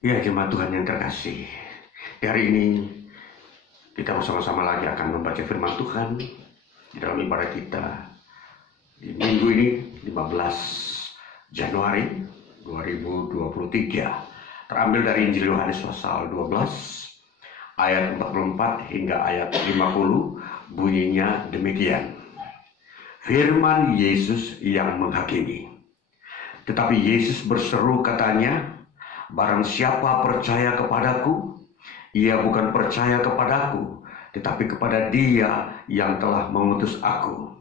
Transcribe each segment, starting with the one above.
Ya, jemaat Tuhan yang terkasih, hari ini kita bersama-sama lagi akan membaca firman Tuhan di dalam ibadah kita di minggu ini 15 Januari 2023. Terambil dari Injil Yohanes pasal 12 ayat 44 hingga ayat 50, bunyinya demikian. Firman Yesus yang menghakimi. Tetapi Yesus berseru katanya, barang siapa percaya kepadaku, ia bukan percaya kepadaku, tetapi kepada Dia yang telah mengutus aku.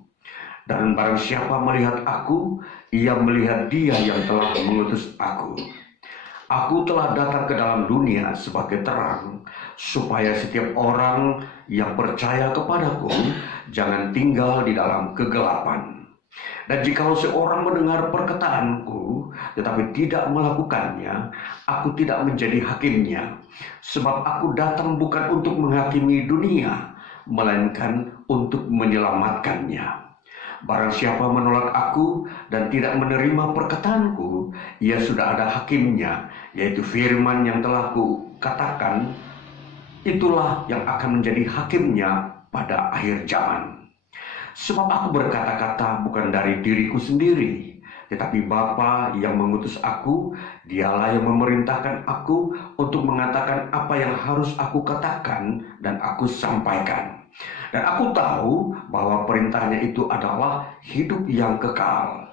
Dan barang siapa melihat aku, ia melihat Dia yang telah mengutus aku. Aku telah datang ke dalam dunia sebagai terang, supaya setiap orang yang percaya kepadaku jangan tinggal di dalam kegelapan. Dan jikalau seorang mendengar perkataanku tetapi tidak melakukannya, aku tidak menjadi hakimnya. Sebab aku datang bukan untuk menghakimi dunia, melainkan untuk menyelamatkannya. Barang siapa menolak aku dan tidak menerima perkataanku, ia sudah ada hakimnya, yaitu firman yang telah kukatakan, itulah yang akan menjadi hakimnya pada akhir zaman. Sebab aku berkata-kata bukan dari diriku sendiri, tetapi Bapa yang mengutus aku, Dialah yang memerintahkan aku untuk mengatakan apa yang harus aku katakan dan aku sampaikan. Dan aku tahu bahwa perintahnya itu adalah hidup yang kekal.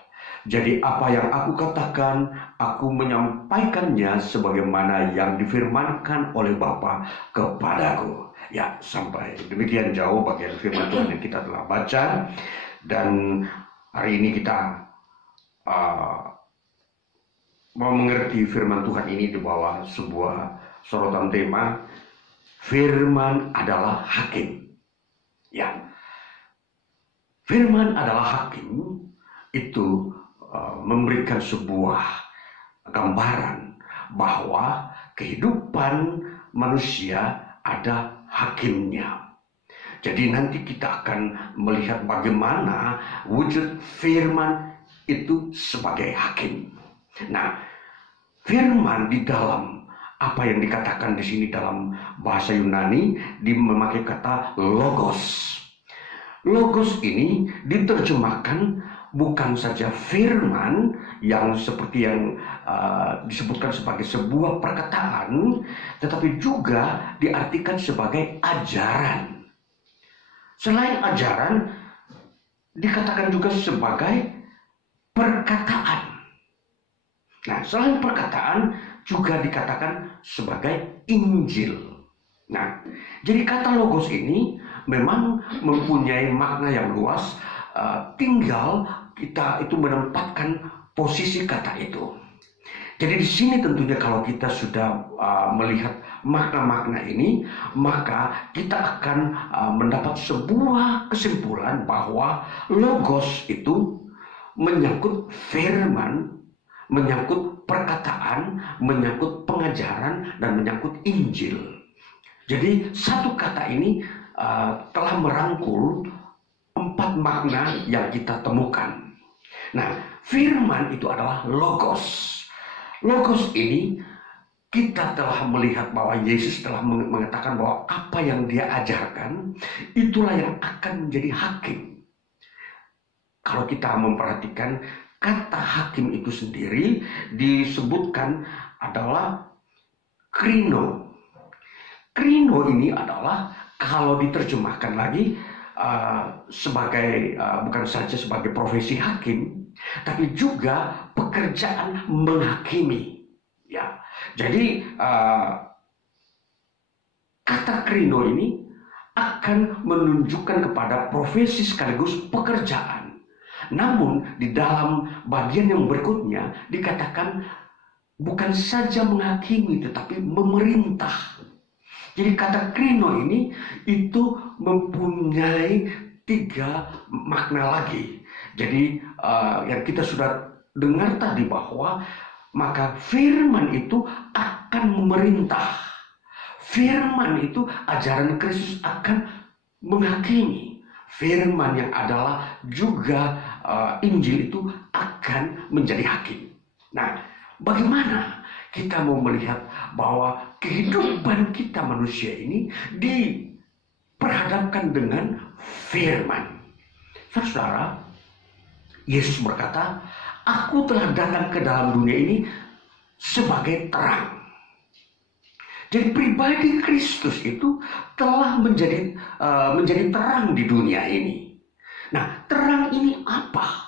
Jadi apa yang aku katakan, aku menyampaikannya sebagaimana yang difirmankan oleh Bapa kepadaku. Ya, sampai demikian jauh bagian firman Tuhan yang kita telah baca. Dan hari ini kita mau mengerti firman Tuhan ini di bawah sebuah sorotan tema, firman adalah hakim. Ya, firman adalah hakim itu memberikan sebuah gambaran bahwa kehidupan manusia ada hakimnya. Jadi nanti kita akan melihat bagaimana wujud firman itu sebagai hakim. Nah, firman di dalam apa yang dikatakan di sini dalam bahasa Yunani memakai kata logos. Logos ini diterjemahkan bukan saja firman yang seperti yang disebutkan sebagai sebuah perkataan, tetapi juga diartikan sebagai ajaran. Selain ajaran, dikatakan juga sebagai perkataan. Nah, selain perkataan, juga dikatakan sebagai Injil. Nah, jadi kata logos ini memang mempunyai makna yang luas, tinggal kita itu menempatkan posisi kata itu. Jadi di sini tentunya kalau kita sudah melihat makna-makna ini, maka kita akan mendapat sebuah kesimpulan bahwa logos itu menyangkut firman, menyangkut perkataan, menyangkut pengajaran, dan menyangkut Injil. Jadi satu kata ini telah merangkul 4 makna yang kita temukan. Nah, firman itu adalah logos. Logos ini kita telah melihat bahwa Yesus telah mengatakan bahwa apa yang Dia ajarkan itulah yang akan menjadi hakim. Kalau kita memperhatikan kata hakim itu sendiri disebutkan adalah krino. Krino ini adalah kalau diterjemahkan lagi sebagai bukan saja sebagai profesi hakim, tapi juga pekerjaan menghakimi. Ya, jadi kata krino ini akan menunjukkan kepada profesi sekaligus pekerjaan. Namun di dalam bagian yang berikutnya dikatakan bukan saja menghakimi tetapi memerintah. Jadi kata krino ini itu mempunyai 3 makna lagi. Jadi yang kita sudah dengar tadi bahwa maka firman itu akan memerintah. Firman itu ajaran Kristus akan menghakimi. Firman yang adalah juga Injil itu akan menjadi hakim. Nah, bagaimana kita mau melihat bahwa kehidupan kita manusia ini diperhadapkan dengan firman. Saudara, Yesus berkata, "Aku telah datang ke dalam dunia ini sebagai terang." Jadi pribadi Kristus itu telah menjadi terang di dunia ini. Nah, terang ini apa?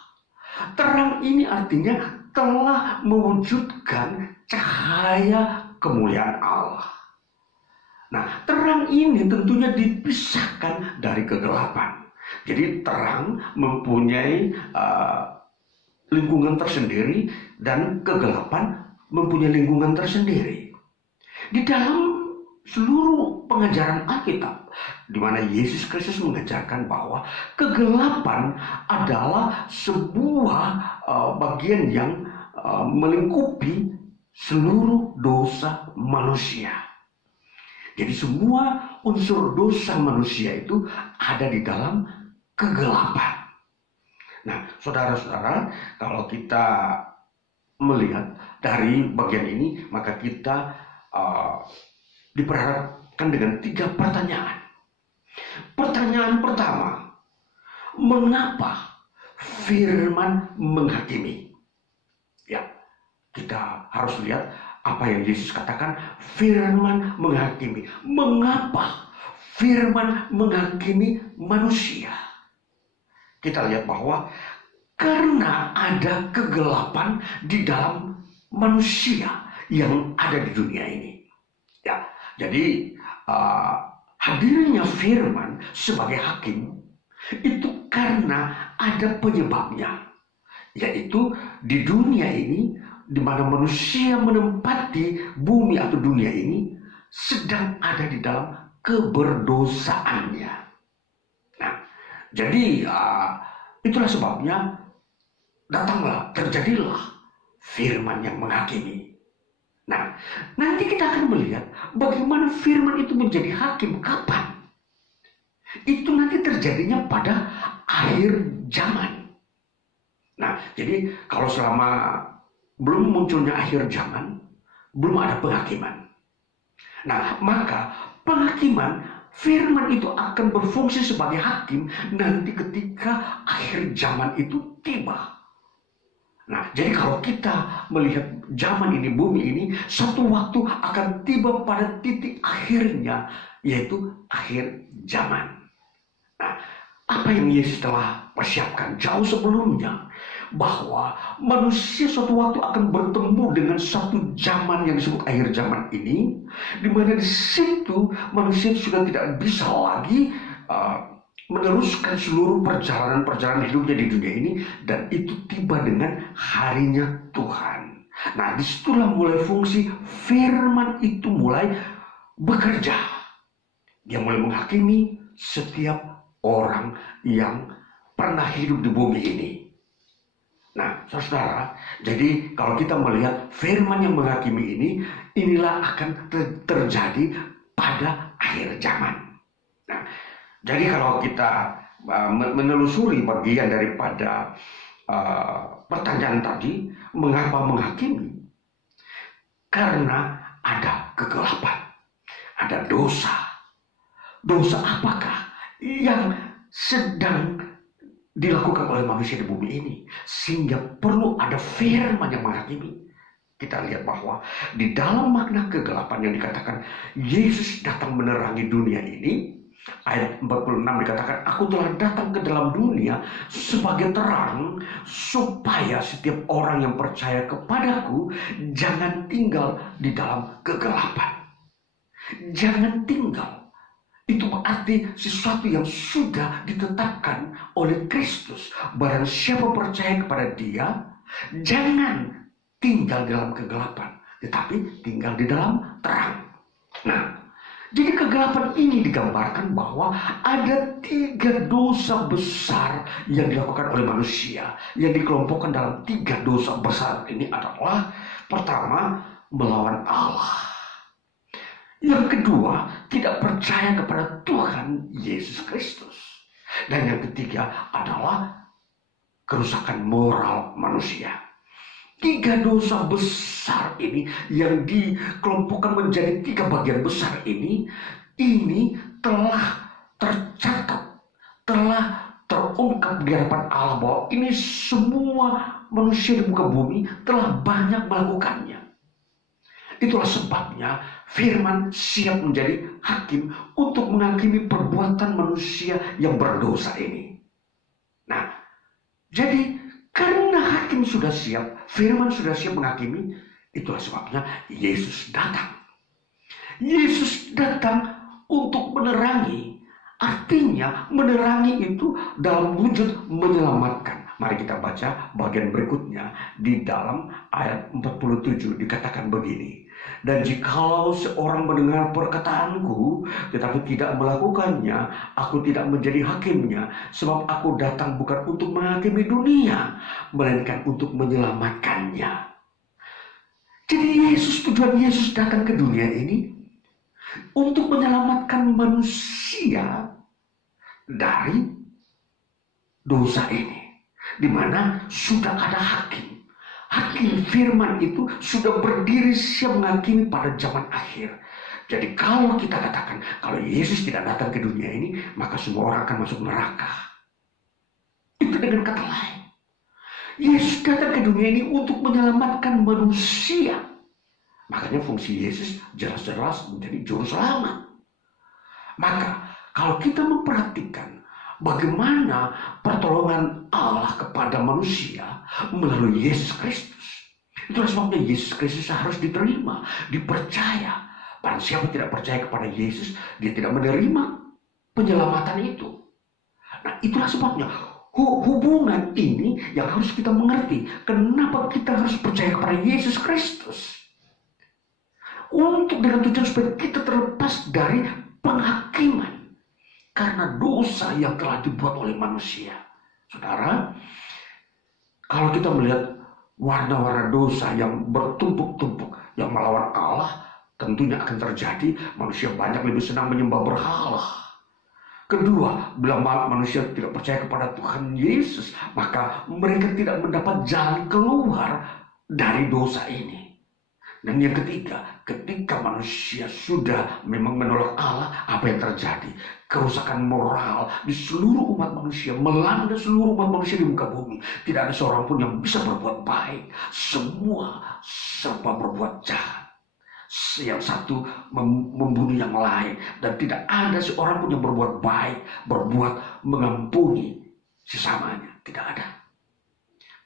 Terang ini artinya telah mewujudkan cahaya kemuliaan Allah. Nah, terang ini tentunya dipisahkan dari kegelapan. Jadi terang mempunyai lingkungan tersendiri dan kegelapan mempunyai lingkungan tersendiri. Di dalam seluruh pengajaran Alkitab, di mana Yesus Kristus mengajarkan bahwa kegelapan adalah sebuah bagian yang melingkupi seluruh dosa manusia. Jadi semua unsur dosa manusia itu ada di dalam kegelapan. Nah, saudara-saudara, kalau kita melihat dari bagian ini, maka kita diperhadapkan dengan 3 pertanyaan. Pertanyaan pertama, mengapa firman menghakimi? Ya, kita harus lihat apa yang Yesus katakan, firman menghakimi. Mengapa firman menghakimi manusia? Kita lihat bahwa karena ada kegelapan di dalam manusia yang ada di dunia ini. Ya, jadi hadirnya firman sebagai hakim itu karena ada penyebabnya, yaitu di dunia ini di mana manusia menempati bumi atau dunia ini sedang ada di dalam keberdosaannya. Nah, jadi itulah sebabnya terjadilah firman yang menghakimi. Nah, nanti kita akan melihat bagaimana firman itu menjadi hakim kapan. Itu nanti terjadinya pada akhir zaman. Nah, jadi kalau selama belum munculnya akhir zaman, belum ada penghakiman. Nah, maka penghakiman firman itu akan berfungsi sebagai hakim nanti ketika akhir zaman itu tiba. Nah, jadi kalau kita melihat zaman ini, bumi ini, satu waktu akan tiba pada titik akhirnya, yaitu akhir zaman. Nah, apa yang Yesus telah persiapkan jauh sebelumnya, bahwa manusia suatu waktu akan bertemu dengan satu zaman yang disebut akhir zaman ini, di mana di situ manusia sudah tidak bisa lagi meneruskan seluruh perjalanan hidupnya di dunia ini, dan itu tiba dengan harinya Tuhan. Nah, disitulah mulai fungsi firman itu mulai bekerja. Dia mulai menghakimi setiap orang yang pernah hidup di bumi ini. Nah, saudara, jadi kalau kita melihat firman yang menghakimi ini, inilah akan terjadi pada akhir zaman. Nah, jadi kalau kita menelusuri bagian daripada pertanyaan tadi, mengapa menghakimi? Karena ada kegelapan, ada dosa. Dosa apakah yang sedang dilakukan oleh manusia di bumi ini sehingga perlu ada firman yang menghakimi? Kita lihat bahwa di dalam makna kegelapan yang dikatakan Yesus datang menerangi dunia ini, ayat 46 dikatakan, "Aku telah datang ke dalam dunia sebagai terang, supaya setiap orang yang percaya kepadaku jangan tinggal di dalam kegelapan." Jangan tinggal. Itu berarti sesuatu yang sudah ditetapkan oleh Kristus. Barang siapa percaya kepada Dia, jangan tinggal di dalam kegelapan, tetapi tinggal di dalam terang. Nah, jadi kegelapan ini digambarkan bahwa ada 3 dosa besar yang dilakukan oleh manusia, yang dikelompokkan dalam 3 dosa besar ini adalah: pertama, melawan Allah. Yang kedua, tidak percaya kepada Tuhan Yesus Kristus. Dan yang ketiga adalah kerusakan moral manusia. Tiga dosa besar ini yang dikelompokkan menjadi tiga bagian besar ini telah tercatat, telah terungkap di hadapan Allah bahwa ini semua manusia di muka bumi telah banyak melakukannya. Itulah sebabnya firman siap menjadi hakim untuk menghakimi perbuatan manusia yang berdosa ini. Nah, jadi karena hakim sudah siap, firman sudah siap menghakimi, itulah sebabnya Yesus datang. Yesus datang untuk menerangi. Artinya menerangi itu dalam wujud menyelamatkan. Mari kita baca bagian berikutnya. Di dalam ayat 47 dikatakan begini. Dan jikalau seorang mendengar perkataanku tetapi tidak melakukannya, aku tidak menjadi hakimnya. Sebab aku datang bukan untuk menghakimi dunia, melainkan untuk menyelamatkannya. Jadi tujuan Yesus datang ke dunia ini untuk menyelamatkan manusia dari dosa ini, di mana sudah ada hakim. Hakim firman itu sudah berdiri siap menghakimi pada zaman akhir. Jadi kalau kita katakan kalau Yesus tidak datang ke dunia ini, maka semua orang akan masuk neraka. Itu dengan kata lain, Yesus datang ke dunia ini untuk menyelamatkan manusia. Makanya fungsi Yesus jelas-jelas menjadi juru selamat. Maka kalau kita memperhatikan bagaimana pertolongan Allah kepada manusia melalui Yesus Kristus, itulah sebabnya Yesus Kristus harus diterima, dipercaya. Barang siapa tidak percaya kepada Yesus, dia tidak menerima penyelamatan itu. Nah, itulah sebabnya hubungan ini yang harus kita mengerti. Kenapa kita harus percaya kepada Yesus Kristus? Untuk dengan tujuan supaya kita terlepas dari penghakiman karena dosa yang telah dibuat oleh manusia. Saudara, kalau kita melihat warna-warna dosa yang bertumpuk-tumpuk yang melawan Allah, tentunya akan terjadi manusia banyak lebih senang menyembah berhala. Kedua, bila manusia tidak percaya kepada Tuhan Yesus, maka mereka tidak mendapat jalan keluar dari dosa ini. Dan yang ketiga, ketika manusia sudah memang menolak Allah, apa yang terjadi? Kerusakan moral di seluruh umat manusia, melanda seluruh umat manusia di muka bumi. Tidak ada seorang pun yang bisa berbuat baik. Semua serba berbuat jahat. Yang satu membunuh yang lain. Dan tidak ada seorang pun yang berbuat baik, berbuat mengampuni sesamanya. Tidak ada.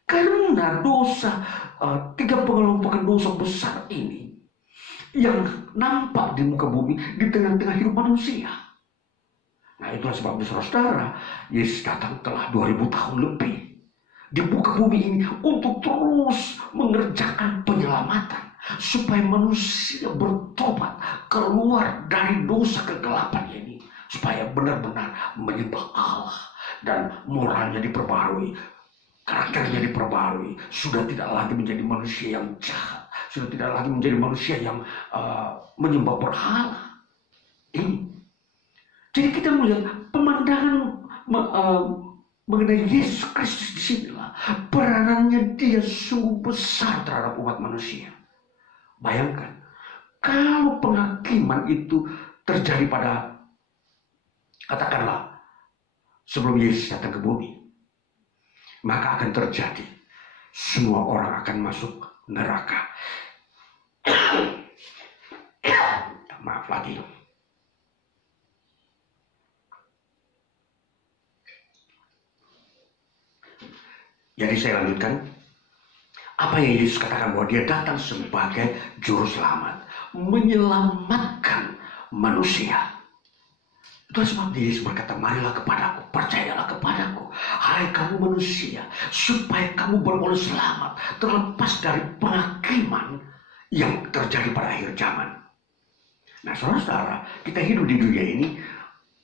Karena dosa, tiga pengelompokan dosa besar ini yang nampak di muka bumi di tengah-tengah hidup manusia. Nah, itulah sebabnya saudara, Yesus datang telah 2000 tahun lebih di muka bumi ini untuk terus mengerjakan penyelamatan supaya manusia bertobat keluar dari dosa kegelapan ini, supaya benar-benar menyembah Allah dan moralnya diperbarui. Karakternya diperbarui, sudah tidak lagi menjadi manusia yang jahat, sudah tidak lagi menjadi manusia yang menyembah berhala. Ini. Jadi kita melihat pemandangan mengenai Yesus Kristus di sinilah peranannya dia sungguh besar terhadap umat manusia. Bayangkan, kalau penghakiman itu terjadi pada, katakanlah, sebelum Yesus datang ke bumi, maka akan terjadi semua orang akan masuk neraka. Maaf lagi. Jadi saya lanjutkan. Apa yang Yesus katakan bahwa dia datang sebagai juru selamat, menyelamatkan manusia. Itu sebab Yesus berkata, marilah kepadaku, percayalah kepadaku, hai kamu manusia, supaya kamu beroleh selamat, terlepas dari penghakiman yang terjadi pada akhir zaman. Nah, saudara-saudara, kita hidup di dunia ini,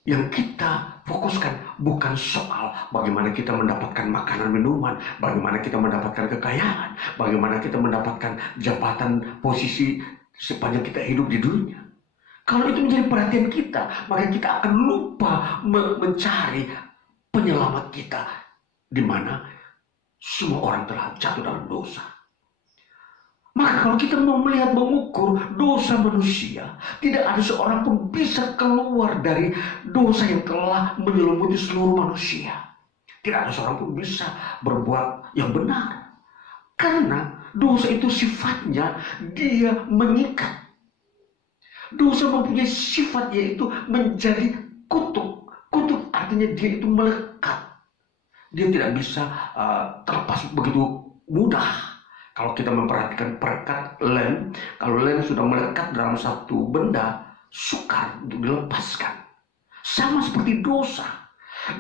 yang kita fokuskan bukan soal bagaimana kita mendapatkan makanan minuman, bagaimana kita mendapatkan kekayaan, bagaimana kita mendapatkan jabatan posisi sepanjang kita hidup di dunia. Kalau itu menjadi perhatian kita, maka kita akan lupa mencari penyelamat kita, di mana semua orang telah jatuh dalam dosa. Maka kalau kita mau melihat, mengukur dosa manusia, tidak ada seorang pun bisa keluar dari dosa yang telah menyelimuti seluruh manusia. Tidak ada seorang pun bisa berbuat yang benar. Karena dosa itu sifatnya dia mengikat. Dosa mempunyai sifat yaitu menjadi kutuk. Kutuk artinya dia itu melekat. Dia tidak bisa terlepas begitu mudah. Kalau kita memperhatikan perekat lem, kalau lem sudah melekat dalam satu benda, sukar untuk dilepaskan. Sama seperti dosa.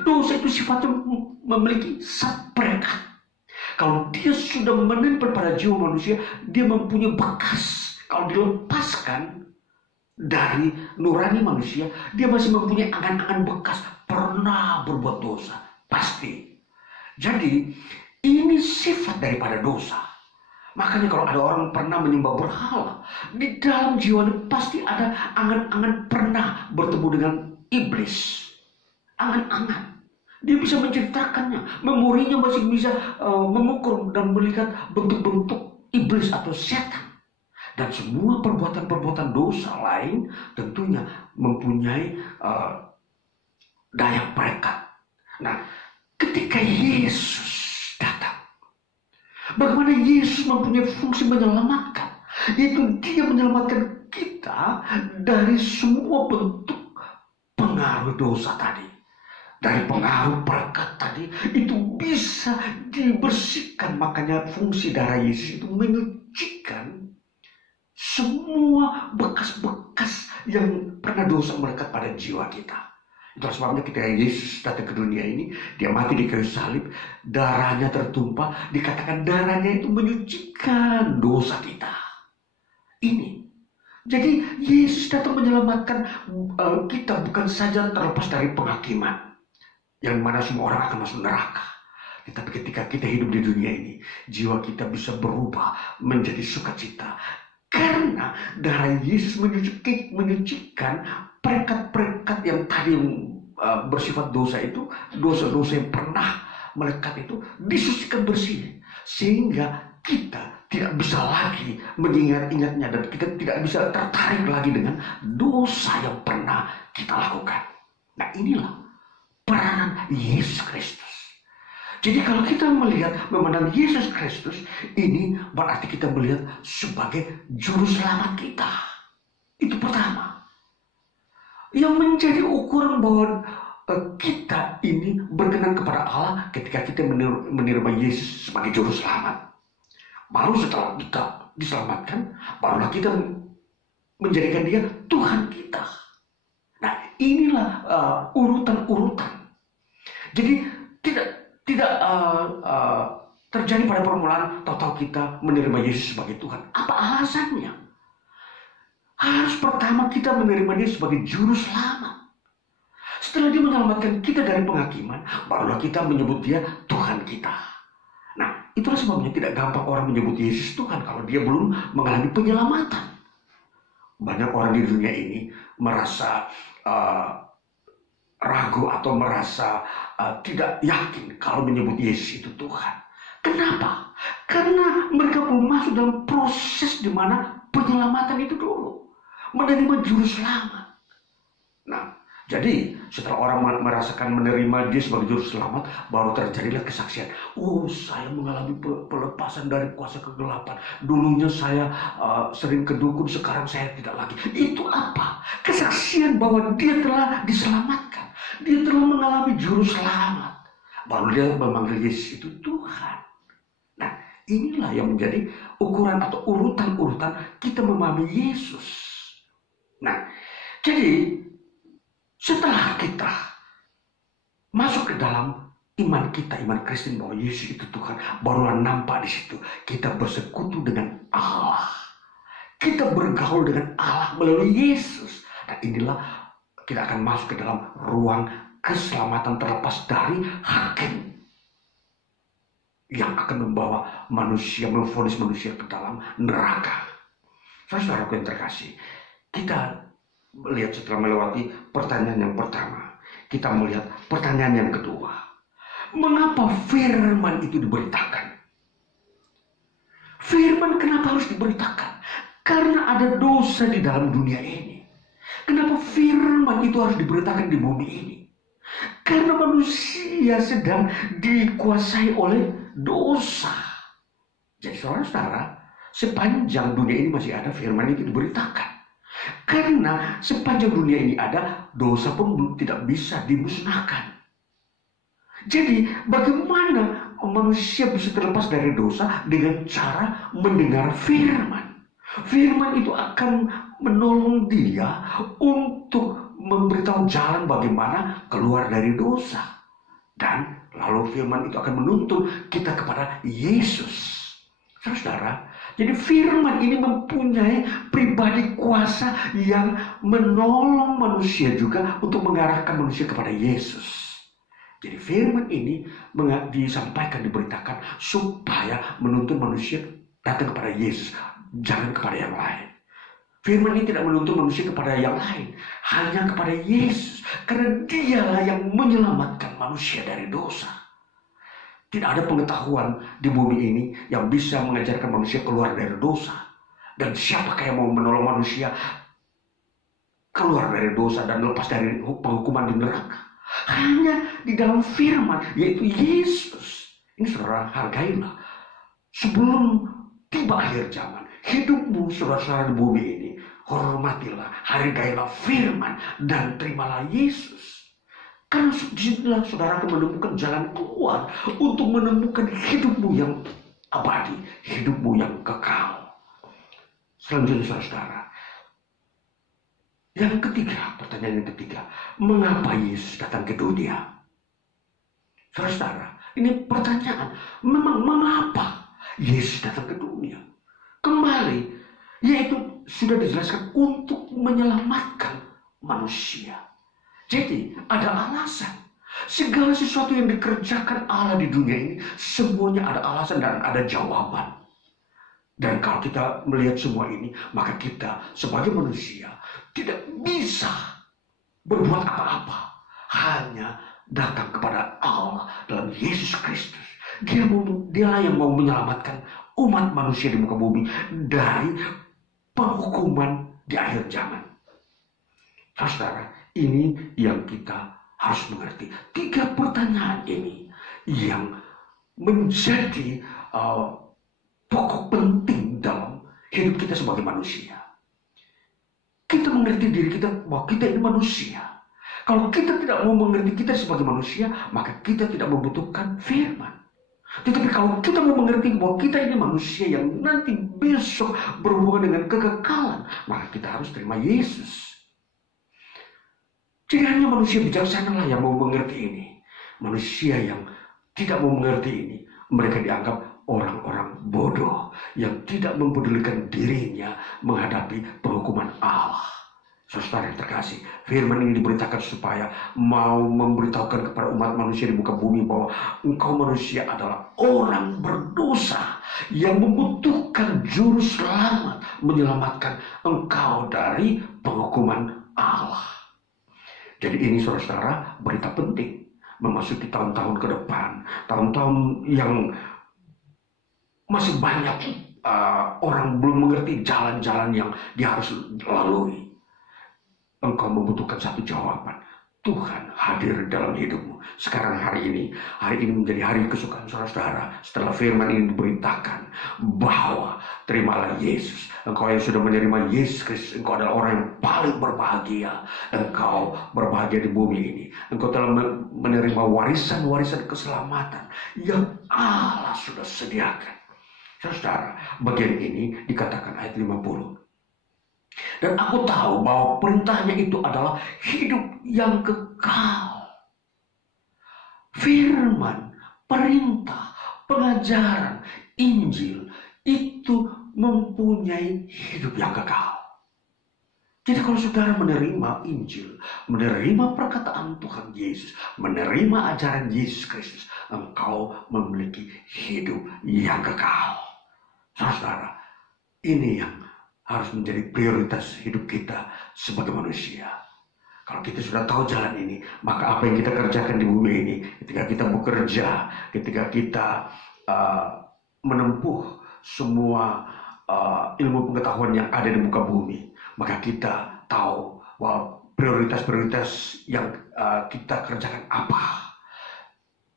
Dosa itu sifatnya memiliki perekat. Kalau dia sudah menempel pada jiwa manusia, dia mempunyai bekas. Kalau dilepaskan dari nurani manusia, dia masih mempunyai angan-angan bekas. Pernah berbuat dosa. Pasti. Jadi, ini sifat daripada dosa. Makanya kalau ada orang pernah menyembah berhala, di dalam jiwanya pasti ada angan-angan pernah bertemu dengan iblis. Angan-angan. Dia bisa menceritakannya. Memorinya masih bisa mengukur dan melihat bentuk-bentuk iblis atau setan. Dan semua perbuatan-perbuatan dosa lain tentunya mempunyai daya perekat. Nah, ketika Yesus datang, bagaimana Yesus mempunyai fungsi menyelamatkan? Yaitu dia menyelamatkan kita dari semua bentuk pengaruh dosa tadi. Dari pengaruh perekat tadi, itu bisa dibersihkan. Makanya fungsi darah Yesus itu menyucikan semua bekas-bekas yang pernah dosa melekat pada jiwa kita. Itulah sebabnya ketika Yesus datang ke dunia ini, dia mati di kayu salib, darahnya tertumpah, dikatakan darahnya itu menyucikan dosa kita. Ini. Jadi Yesus datang menyelamatkan kita bukan saja terlepas dari penghakiman, yang mana semua orang akan masuk neraka. Tetapi ketika kita hidup di dunia ini, jiwa kita bisa berubah menjadi sukacita. Karena darah Yesus menyucikan perekat-perekat yang tadi bersifat dosa itu, dosa-dosa yang pernah melekat itu disucikan bersih. Sehingga kita tidak bisa lagi mengingat-ingatnya dan kita tidak bisa tertarik lagi dengan dosa yang pernah kita lakukan. Nah, inilah peranan Yesus Kristus. Jadi kalau kita memandang Yesus Kristus, ini berarti kita melihat sebagai juru selamat kita. Itu pertama. Yang menjadi ukuran bahwa kita ini berkenan kepada Allah ketika kita menerima Yesus sebagai juru selamat. Baru setelah kita diselamatkan, barulah kita menjadikan dia Tuhan kita. Nah, inilah urutan-urutan. Jadi tidak terjadi pada permulaan total kita menerima Yesus sebagai Tuhan. Apa alasannya? Harus pertama kita menerima dia sebagai juru selamat. Setelah dia menyelamatkan kita dari penghakiman, barulah kita menyebut dia Tuhan kita. Nah, itulah sebabnya tidak gampang orang menyebut Yesus Tuhan kalau dia belum mengalami penyelamatan. Banyak orang di dunia ini merasa ragu atau merasa tidak yakin kalau menyebut Yesus itu Tuhan. Kenapa? Karena mereka belum masuk dalam proses di mana penyelamatan itu dulu. Menerima juru selamat. Nah, jadi setelah orang merasakan menerima dia sebagai juru selamat, baru terjadilah kesaksian. Oh, saya mengalami pelepasan dari kuasa kegelapan. Dulunya saya sering ke dukun, sekarang saya tidak lagi. Itu apa? Kesaksian bahwa dia telah diselamatkan. Dia telah mengalami juru selamat. Baru dia memanggil Yesus itu Tuhan. Nah, inilah yang menjadi ukuran atau urutan-urutan kita memahami Yesus. Nah, jadi setelah kita masuk ke dalam iman kita, iman Kristen bahwa Yesus itu Tuhan, barulah nampak di situ kita bersekutu dengan Allah. Kita bergaul dengan Allah melalui Yesus. Dan inilah kita akan masuk ke dalam ruang keselamatan terlepas dari hakim yang akan membawa manusia, memvonis manusia ke dalam neraka. Saudara-saudaraku yang terkasih, kita melihat setelah melewati pertanyaan yang pertama, kita melihat pertanyaan yang kedua. Mengapa firman itu diberitakan? Firman kenapa harus diberitakan? Karena ada dosa di dalam dunia ini. Kenapa firman itu harus diberitakan di bumi ini? Karena manusia sedang dikuasai oleh dosa. Jadi saudara-saudara, sepanjang dunia ini masih ada, firman itu diberitakan. Karena sepanjang dunia ini ada, dosa pun tidak bisa dimusnahkan. Jadi bagaimana manusia bisa terlepas dari dosa? Dengan cara mendengar firman. Firman itu akan menolong dia untuk memberitahu jalan bagaimana keluar dari dosa. Dan lalu firman itu akan menuntun kita kepada Yesus. Saudara, jadi firman ini mempunyai pribadi kuasa yang menolong manusia juga untuk mengarahkan manusia kepada Yesus. Jadi firman ini disampaikan, diberitakan supaya menuntun manusia datang kepada Yesus, jangan kepada yang lain. Firman ini tidak menuntun manusia kepada yang lain, hanya kepada Yesus, karena dialah yang menyelamatkan manusia dari dosa. Tidak ada pengetahuan di bumi ini yang bisa mengajarkan manusia keluar dari dosa. Dan siapakah yang mau menolong manusia keluar dari dosa dan lepas dari penghukuman di neraka? Hanya di dalam firman, yaitu Yesus. Ini saudara, hargailah. Sebelum tiba akhir zaman, hidupmu saudara-saudara di bumi ini, hormatilah, hargailah firman, dan terimalah Yesus. Karena disitulah saudara akan menemukan jalan keluar untuk menemukan hidupmu yang abadi, hidupmu yang kekal. Selanjutnya saudara, yang ketiga, pertanyaan yang ketiga, mengapa Yesus datang ke dunia? Saudara, ini pertanyaan, memang mengapa Yesus datang ke dunia? Kembali, yaitu sudah dijelaskan untuk menyelamatkan manusia. Jadi ada alasan. Segala sesuatu yang dikerjakan Allah di dunia ini, semuanya ada alasan dan ada jawaban. Dan kalau kita melihat semua ini, maka kita sebagai manusia tidak bisa berbuat apa-apa. Hanya datang kepada Allah dalam Yesus Kristus. Dialah yang mau menyelamatkan umat manusia di muka bumi dari penghukuman di akhir zaman. Saudara, ini yang kita harus mengerti. 3 pertanyaan ini yang menjadi pokok penting dalam hidup kita sebagai manusia. Kita mengerti diri kita bahwa kita ini manusia. Kalau kita tidak mau mengerti kita sebagai manusia, maka kita tidak membutuhkan firman. Tetapi kalau kita mau mengerti bahwa kita ini manusia yang nanti besok berhubungan dengan kekekalan, maka kita harus terima Yesus. Jadi hanya manusia bijaksana lah yang mau mengerti ini. Manusia yang tidak mau mengerti ini, mereka dianggap orang-orang bodoh yang tidak mempedulikan dirinya menghadapi penghukuman Allah. Saudara yang terkasih, firman ini diberitakan supaya mau memberitahukan kepada umat manusia di muka bumi bahwa engkau manusia adalah orang berdosa yang membutuhkan juru selamat menyelamatkan engkau dari penghukuman Allah. Jadi ini saudara-saudara berita penting memasuki tahun-tahun ke depan, tahun-tahun yang masih banyak orang belum mengerti jalan-jalan yang dia harus lalui. Engkau membutuhkan satu jawaban. Tuhan hadir dalam hidupmu. Sekarang hari ini menjadi hari kesukaan saudara-saudara. Setelah firman ini diberitakan bahwa terimalah Yesus. Engkau yang sudah menerima Yesus Kristus, engkau adalah orang yang paling berbahagia. Engkau berbahagia di bumi ini. Engkau telah menerima warisan-warisan keselamatan yang Allah sudah sediakan. Saudara, bagian ini dikatakan ayat 50. Dan aku tahu bahwa perintahnya itu adalah hidup yang kekal. Firman, perintah, pengajaran, Injil itu mempunyai hidup yang kekal. Jadi kalau saudara menerima Injil, menerima perkataan Tuhan Yesus, menerima ajaran Yesus Kristus, engkau memiliki hidup yang kekal. Saudara, ini yang harus menjadi prioritas hidup kita sebagai manusia. Kalau kita sudah tahu jalan ini, maka apa yang kita kerjakan di bumi ini, ketika kita bekerja, ketika kita menempuh semua ilmu pengetahuan yang ada di muka bumi, maka kita tahu bahwa prioritas-prioritas yang kita kerjakan apa.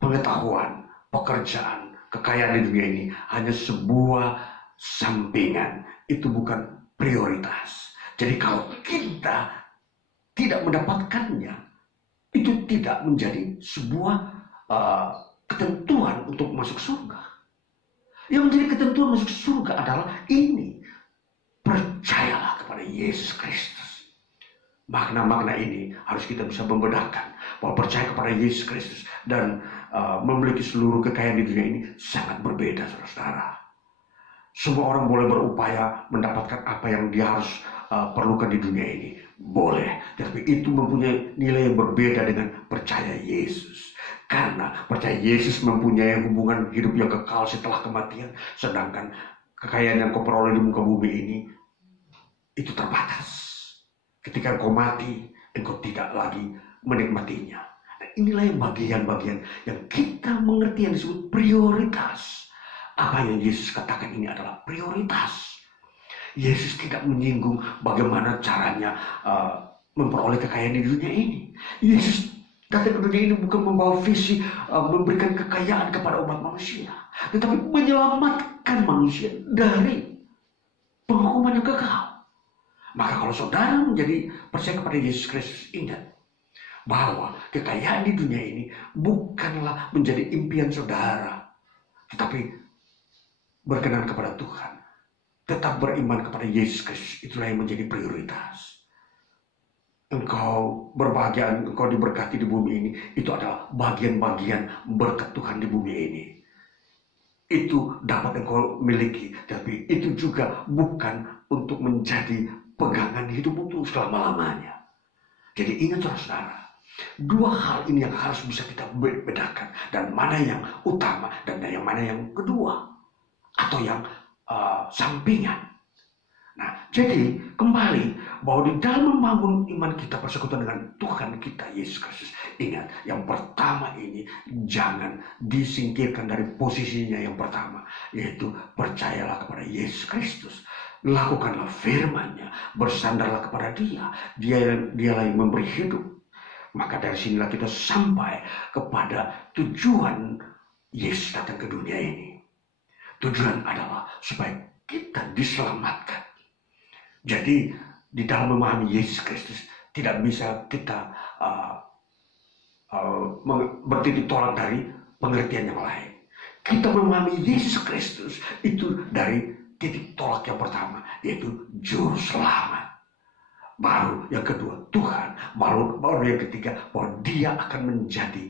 Pengetahuan, pekerjaan, kekayaan di dunia ini hanya sebuah sampingan. Itu bukan prioritas. Jadi kalau kita tidak mendapatkannya, itu tidak menjadi sebuah ketentuan untuk masuk surga. Yang menjadi ketentuan masuk surga adalah ini. Percayalah kepada Yesus Kristus. Makna-makna ini harus kita bisa membedakan. Bahwa percaya kepada Yesus Kristus dan memiliki seluruh kekayaan di dunia ini sangat berbeda, saudara-saudara. Semua orang boleh berupaya mendapatkan apa yang dia harus perlukan di dunia ini. Boleh. Tapi itu mempunyai nilai yang berbeda dengan percaya Yesus. Karena percaya Yesus mempunyai hubungan hidup yang kekal setelah kematian. Sedangkan kekayaan yang kau peroleh di muka bumi ini, itu terbatas. Ketika engkau mati, engkau tidak lagi menikmatinya. Nah, inilah yang bagian-bagian yang kita mengerti yang disebut prioritas. Apa yang Yesus katakan ini adalah prioritas. Yesus tidak menyinggung bagaimana caranya memperoleh kekayaan di dunia ini. Yesus datang ke dunia ini bukan membawa visi memberikan kekayaan kepada umat manusia, tetapi menyelamatkan manusia dari penghukuman yang kekal. Maka kalau saudara menjadi percaya kepada Yesus Kristus, ingat bahwa kekayaan di dunia ini bukanlah menjadi impian saudara, tetapi berkenan kepada Tuhan. Tetap beriman kepada Yesus Kristus, itulah yang menjadi prioritas. Engkau berbahagia, engkau diberkati di bumi ini, itu adalah bagian-bagian berkat Tuhan di bumi ini. Itu dapat engkau miliki, tapi itu juga bukan untuk menjadi pegangan hidup untuk selama-lamanya. Jadi ingat saudara, dua hal ini yang harus bisa kita bedakan, dan mana yang utama dan yang mana yang kedua atau yang sampingan. Nah, jadi kembali bahwa di dalam membangun iman kita persekutuan dengan Tuhan kita Yesus Kristus, ingat yang pertama ini jangan disingkirkan dari posisinya yang pertama, yaitu percayalah kepada Yesus Kristus, lakukanlah firman-Nya, bersandarlah kepada Dialah yang memberi hidup. Maka dari sinilah kita sampai kepada tujuan Yesus datang ke dunia ini. Tujuan adalah supaya kita diselamatkan. Jadi di dalam memahami Yesus Kristus tidak bisa kita bertitik tolak dari pengertian yang lain. Kita memahami Yesus Kristus itu dari titik tolak yang pertama, yaitu juru selamat. Baru yang kedua Tuhan, baru yang ketiga bahwa Dia akan menjadi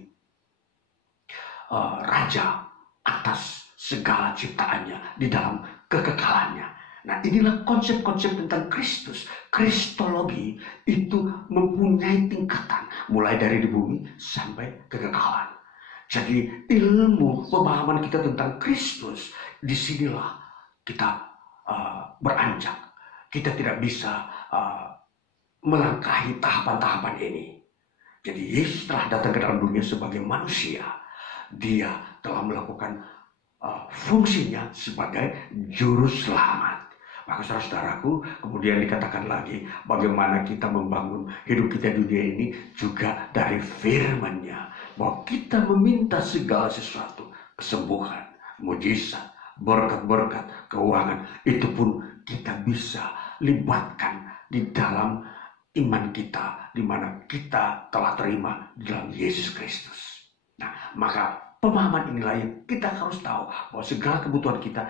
raja atas segala ciptaannya di dalam kekekalannya. Nah, inilah konsep-konsep tentang Kristus. Kristologi itu mempunyai tingkatan mulai dari di bumi sampai kekekalan. Jadi ilmu pemahaman kita tentang Kristus, disinilah kita beranjak. Kita tidak bisa melangkahi tahapan-tahapan ini. Jadi Yesus telah datang ke dalam dunia sebagai manusia. Dia telah melakukan fungsinya sebagai juru selamat. Maka saudara-saudaraku, kemudian dikatakan lagi bagaimana kita membangun hidup kita di dunia ini juga dari firman-Nya, bahwa kita meminta segala sesuatu, kesembuhan, mujizat, berkat-berkat, keuangan, itu pun kita bisa libatkan di dalam iman kita, di mana kita telah terima di dalam Yesus Kristus. Nah, maka pemahaman inilah yang kita harus tahu, bahwa segala kebutuhan kita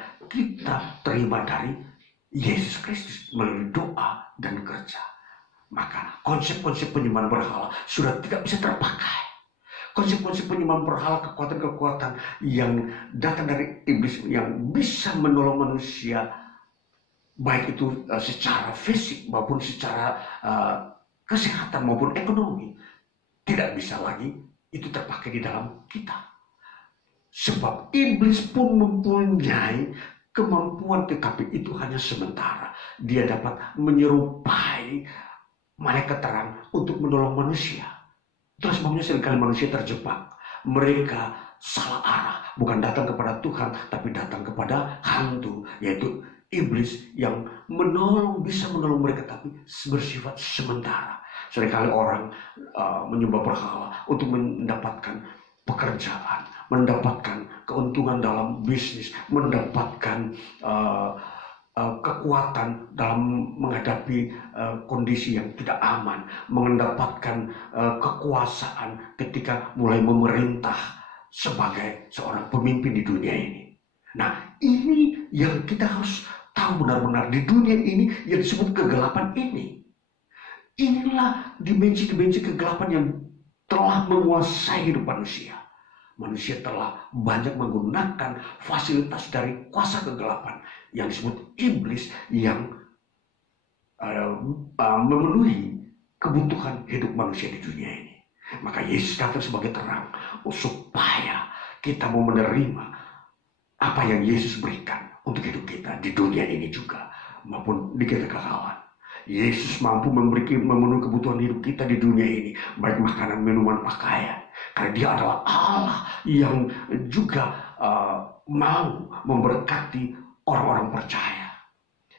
terima dari Yesus Kristus melalui doa dan kerja. Maka konsep-konsep penyembahan berhala sudah tidak bisa terpakai. Konsep-konsep penyembahan berhala, kekuatan-kekuatan yang datang dari iblis yang bisa menolong manusia, baik itu secara fisik maupun secara kesehatan maupun ekonomi, tidak bisa lagi itu terpakai di dalam kita. Sebab iblis pun mempunyai kemampuan, tetapi itu hanya sementara. Dia dapat menyerupai malaikat terang untuk menolong manusia. Terus sebabnya seringkali manusia terjebak. Mereka salah arah. bukan datang kepada Tuhan, tapi datang kepada hantu, yaitu iblis yang bisa menolong mereka, tapi bersifat sementara. Seringkali orang menyembah berhala untuk mendapatkan pekerjaan, mendapatkan keuntungan dalam bisnis, mendapatkan kekuatan dalam menghadapi kondisi yang tidak aman, mendapatkan kekuasaan ketika mulai memerintah sebagai seorang pemimpin di dunia ini. Nah, ini yang kita harus tahu benar-benar, di dunia ini yang disebut kegelapan ini. Inilah dimensi-dimensi kegelapan yang telah menguasai hidup manusia. Manusia telah banyak menggunakan fasilitas dari kuasa kegelapan yang disebut iblis yang memenuhi kebutuhan hidup manusia di dunia ini. Maka Yesus datang sebagai terang supaya kita mau menerima apa yang Yesus berikan untuk hidup kita di dunia ini juga maupun di kekekalan. Yesus mampu memenuhi kebutuhan hidup kita di dunia ini, baik makanan, minuman, pakaian. Karena Dia adalah Allah yang juga mau memberkati orang-orang percaya.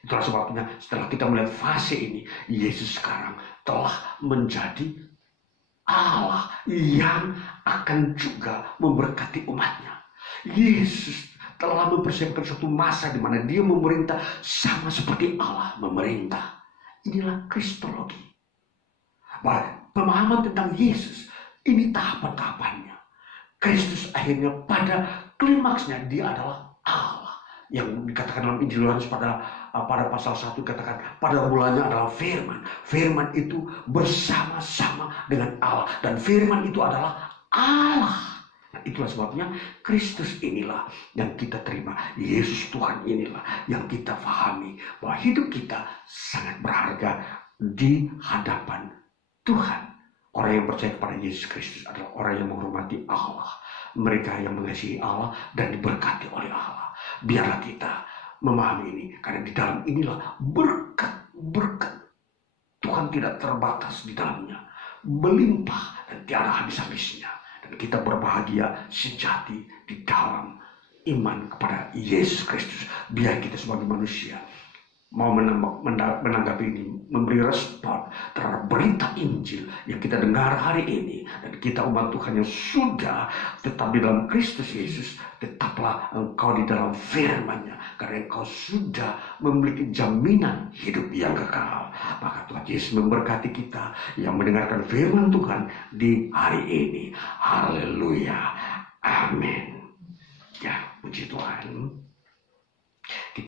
Itulah sebabnya setelah kita melihat fase ini, Yesus sekarang telah menjadi Allah yang akan juga memberkati umatnya. Yesus telah mempersiapkan suatu masa di mana Dia memerintah sama seperti Allah memerintah. Inilah Kristologi. Pemahaman tentang Yesus, ini tahapan-tahapannya. Kristus akhirnya pada klimaksnya Dia adalah Allah. Yang dikatakan dalam Injil Yohanes pada pasal 1 katakan, pada mulanya adalah firman. Firman itu bersama-sama dengan Allah. Dan firman itu adalah Allah. Nah, itulah sebabnya Kristus inilah yang kita terima. Yesus Tuhan inilah yang kita pahami bahwa hidup kita sangat berharga di hadapan Tuhan. Orang yang percaya kepada Yesus Kristus adalah orang yang menghormati Allah. Mereka yang mengasihi Allah dan diberkati oleh Allah. Biarlah kita memahami ini, karena di dalam inilah berkat Tuhan tidak terbatas di dalamnya, melimpah dan tiada habis-habisnya. Dan kita berbahagia sejati di dalam iman kepada Yesus Kristus. Biar kita sebagai manusia mau menanggapi ini, memberi respon terhadap berita Injil yang kita dengar hari ini. Dan kita umat Tuhan yang sudah tetap di dalam Kristus Yesus, tetaplah engkau di dalam firman-Nya, karena engkau sudah memiliki jaminan hidup yang kekal. Maka Tuhan Yesus memberkati kita yang mendengarkan firman Tuhan di hari ini. Haleluya. Amin. Ya, puji Tuhan.